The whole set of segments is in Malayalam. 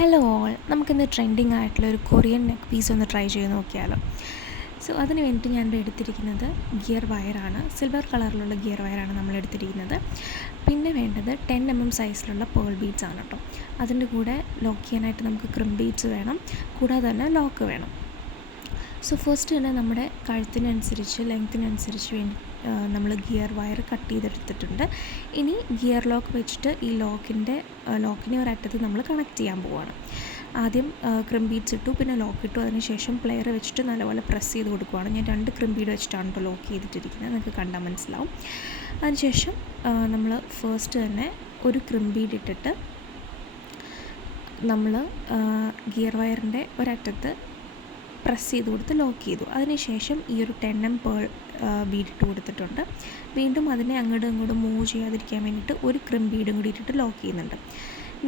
ഹലോ ഓൾ, നമുക്കിന്ന് ട്രെൻഡിങ് ആയിട്ടുള്ള ഒരു കൊറിയൻ നെക്ക് പീസ് ഒന്ന് ട്രൈ ചെയ്ത് നോക്കിയാലോ. സോ അതിന് വേണ്ടിയിട്ട് ഞാൻ എടുത്തിരിക്കുന്നത് ഗിയർ വയറാണ്. സിൽവർ കളറിലുള്ള ഗിയർ വയറാണ് നമ്മൾ എടുത്തിരിക്കുന്നത്. പിന്നെ വേണ്ടത് 10mm സൈസിലുള്ള പേൾ ബീഡ്സ് ആണ് കേട്ടോ. അതിൻ്റെ കൂടെ ലോക്ക് ചെയ്യാനായിട്ട് നമുക്ക് ക്രിം ബീഡ്സ് വേണം, കൂടാതെ തന്നെ ലോക്ക് വേണം. സോ ഫസ്റ്റ് തന്നെ നമ്മുടെ കഴുത്തിനനുസരിച്ച് ലെങ്ത്തിനനുസരിച്ച് നമ്മൾ ഗിയർ വയർ കട്ട് ചെയ്തെടുത്തിട്ടുണ്ട്. ഇനി ഗിയർ ലോക്ക് വെച്ചിട്ട് ഈ ലോക്കിനെ ഒരറ്റത്ത് നമ്മൾ കണക്ട് ചെയ്യാൻ പോവുകയാണ്. ആദ്യം ക്രിം ബീഡ്സ് ഇട്ടു, പിന്നെ ലോക്ക് ഇട്ടു. അതിനുശേഷം പ്ലെയർ വെച്ചിട്ട് നല്ലപോലെ പ്രസ് ചെയ്ത് കൊടുക്കുകയാണ്. ഞാൻ 2 ക്രിം ബീഡ് വെച്ചിട്ടാണ് കേട്ടോ ലോക്ക് ചെയ്തിട്ടിരിക്കുന്നത്, നിങ്ങൾക്ക് കണ്ടാൽ മനസ്സിലാവും. അതിനുശേഷം നമ്മൾ ഫസ്റ്റ് തന്നെ ഒരു ക്രിം ബീഡ് ഇട്ടിട്ട് നമ്മൾ ഗിയർ വയറിൻ്റെ ഒരറ്റത്ത് പ്രസ് ചെയ്ത് കൊടുത്ത് ലോക്ക് ചെയ്തു. അതിനുശേഷം ഈ ഒരു 10mm പേൾ ബീഡ് ഇട്ട് കൊടുത്തിട്ടുണ്ട്. വീണ്ടും അതിനെ അങ്ങോട്ടും ഇങ്ങോട്ടും മൂവ് ചെയ്യാതിരിക്കാൻ വേണ്ടിയിട്ട് ഒരു ക്രിം ബീഡും കൂടി ഇട്ടിട്ട് ലോക്ക് ചെയ്യുന്നുണ്ട്.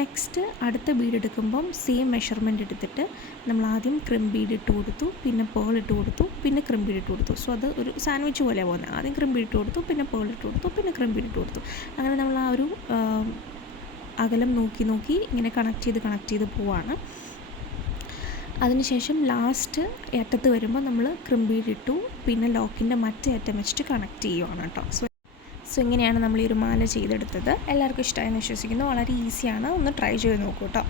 നെക്സ്റ്റ് അടുത്ത ബീഡ് എടുക്കുമ്പം സെയിം മെഷർമെൻറ്റ് എടുത്തിട്ട് നമ്മൾ ആദ്യം ക്രിം ബീഡ് ഇട്ട് കൊടുത്തു, പിന്നെ പേൾ ഇട്ട് കൊടുത്തു, പിന്നെ ക്രിം ബീഡ് ഇട്ട് കൊടുത്തു. സോ അത് ഒരു സാൻഡ്വിച്ച് പോലെയാണ് പോകുന്നത്. ആദ്യം ക്രിം ബീഡ് ഇട്ട് കൊടുത്തു, പിന്നെ പേൾ ഇട്ട് കൊടുത്തു, പിന്നെ ക്രിം ബീഡ് ഇട്ട് കൊടുത്തു. അങ്ങനെ നമ്മൾ ആ ഒരു അകലം നോക്കി ഇങ്ങനെ കണക്ട് ചെയ്ത് പോവാണ്. അതിനുശേഷം ലാസ്റ്റ് അറ്റത്ത് വരുമ്പോൾ നമ്മൾ ക്രിം ബീഡ് ഇട്ടു, പിന്നെ ലോക്കിൻ്റെ മറ്റേ അറ്റം വെച്ചിട്ട് കണക്ട് ചെയ്യുവാണ് കേട്ടോ. സോ ഇങ്ങനെയാണ് നമ്മൾ ഈ ഒരു മാല ചെയ്തെടുത്തത്. എല്ലാവർക്കും ഇഷ്ടമായെന്ന് വിശ്വസിക്കുന്നു. വളരെ ഈസിയാണ്, ഒന്ന് ട്രൈ ചെയ്ത് നോക്കൂ കേട്ടോ.